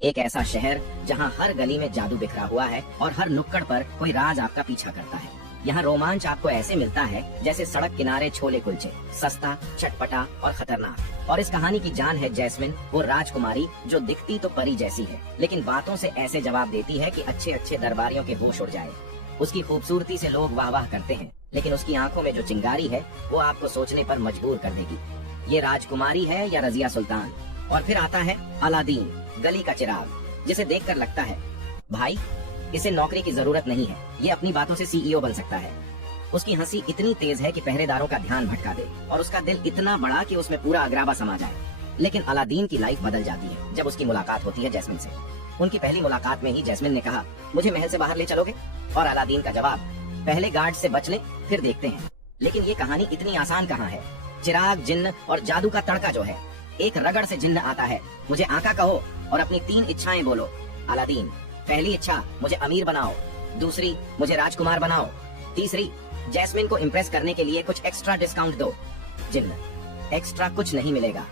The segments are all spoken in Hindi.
एक ऐसा शहर जहां हर गली में जादू बिखरा हुआ है और हर नुक्कड़ पर कोई राज आपका पीछा करता है। यहाँ रोमांच आपको ऐसे मिलता है जैसे सड़क किनारे छोले कुलचे, सस्ता, चटपटा और खतरनाक। और इस कहानी की जान है जैस्मिन, वो राजकुमारी जो दिखती तो परी जैसी है, लेकिन बातों से ऐसे जवाब देती है कि अच्छे अच्छे दरबारियों के होश उड़ जाए। उसकी खूबसूरती से लोग वाह वाह करते हैं, लेकिन उसकी आंखों में जो चिंगारी है वो आपको सोचने पर मजबूर कर देगी, ये राजकुमारी है या रजिया सुल्तान। और फिर आता है अलादीन, गली का चिराग, जिसे देखकर लगता है भाई इसे नौकरी की जरूरत नहीं है, ये अपनी बातों से सीईओ बन सकता है। उसकी हंसी इतनी तेज है कि पहरेदारों का ध्यान भटका दे, और उसका दिल इतना बड़ा कि उसमें पूरा अग्राबा समा जाए। लेकिन अलादीन की लाइफ बदल जाती है जब उसकी मुलाकात होती है जैस्मिन से। उनकी पहली मुलाकात में ही जैस्मिन ने कहा, मुझे महल से बाहर ले चलोगे? और अलादीन का जवाब, पहले गार्ड से बच ले फिर देखते हैं। लेकिन ये कहानी इतनी आसान कहाँ है। चिराग, जिन्न और जादू का तड़का जो है, एक रगड़ से जिन्न आता है, मुझे आका कहो और अपनी 3 इच्छाएं बोलो। अलादीन, पहली इच्छा मुझे अमीर बनाओ, दूसरी मुझे राजकुमार बनाओ, तीसरी जैस्मिन को इम्प्रेस करने के लिए कुछ एक्स्ट्रा डिस्काउंट दो। जिन्न, एक्स्ट्रा कुछ नहीं मिलेगा।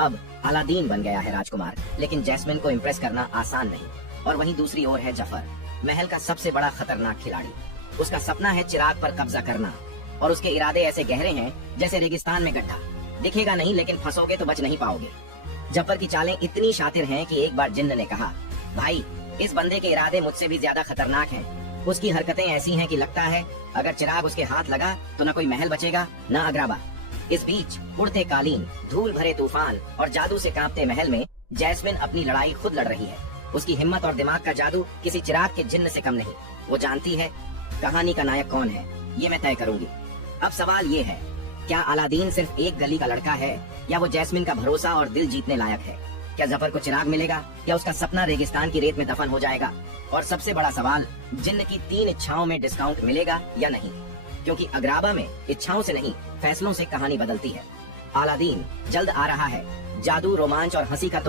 अब अलादीन बन गया है राजकुमार, लेकिन जैस्मिन को इम्प्रेस करना आसान नहीं। और वहीं दूसरी ओर है जफर, महल का सबसे बड़ा खतरनाक खिलाड़ी। उसका सपना है चिराग पर कब्जा करना, और उसके इरादे ऐसे गहरे हैं जैसे रेगिस्तान में गड्ढा, दिखेगा नहीं लेकिन फंसोगे तो बच नहीं पाओगे। जफर की चालें इतनी शातिर हैं कि एक बार जिन्न ने कहा, भाई इस बंदे के इरादे मुझसे भी ज्यादा खतरनाक हैं। उसकी हरकतें ऐसी हैं कि लगता है अगर चिराग उसके हाथ लगा तो न कोई महल बचेगा न अग्राबा। इस बीच उड़ते कालीन, धूल भरे तूफान और जादू से कांपते महल में जैस्मिन अपनी लड़ाई खुद लड़ रही है। उसकी हिम्मत और दिमाग का जादू किसी चिराग के जिन्न से कम नहीं। वो जानती है कहानी का नायक कौन है, ये मैं तय करूंगी। अब सवाल ये है, क्या अलादीन सिर्फ एक गली का लड़का है, या वो जैस्मिन का भरोसा और दिल जीतने लायक है? क्या जफर को चिराग मिलेगा, या उसका सपना रेगिस्तान की रेत में दफन हो जाएगा? और सबसे बड़ा सवाल, जिन्न की 3 इच्छाओं में डिस्काउंट मिलेगा या नहीं? क्योंकि अग्राबा में इच्छाओं से नहीं, फैसलों से कहानी बदलती है। अलादीन जल्द आ रहा है। जादू, रोमांच और हंसी का